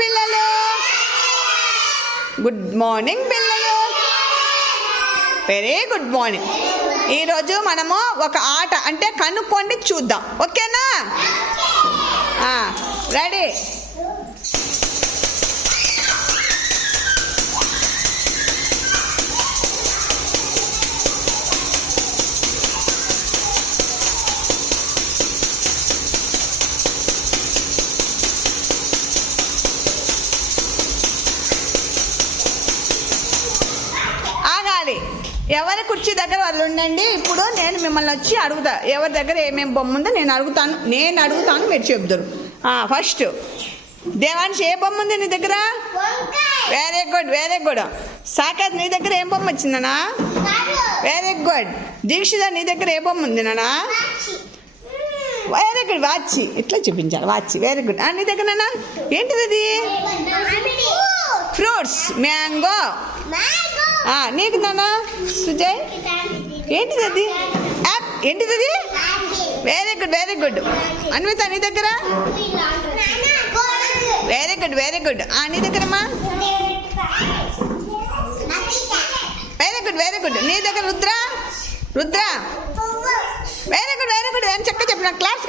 పిల్లలు. Good morning పిల్లలు. Very good morning. ఈరోజు మనము ఒక ఆట అంటే కనుక్కోండి చూద్దాం. ఓకేనా? రెడీ? ఎవరి కుర్చీ దగ్గర వాళ్ళు ఉండండి. ఇప్పుడు నేను మిమ్మల్ని వచ్చి అడుగుతా, ఎవరి దగ్గర ఏమేమి బొమ్మ ఉందో నేను అడుగుతాను మీరు చెప్తారు. ఫస్ట్ దేవాంశ్, ఏ బొమ్మ ఉంది నీ దగ్గర? Very good, very good. Saketh, నీ దగ్గర ఏం బొమ్మ వచ్చిందనా? Very good. దీక్షిత, నీ దగ్గర ఏ బొమ్మ ఉంది నానా? Very good. వాచి ఇట్లా చూపించాలి, వాచి. Very good. నీ దగ్గర నానా ఏంటిది? అది ఫ్రూట్స్, మ్యాంగో. నీకు నానా సుజయ్ ఏంటిది? అది యాప్. ఏంటిది అది? Very good, very good. Anvitha, నీ దగ్గర? Very good, very good. నీ దగ్గరమ్మా? Very good, very good. నీ దగ్గర Rudra? Very good, very good. అని చక్కగా చెప్పిన క్లాస్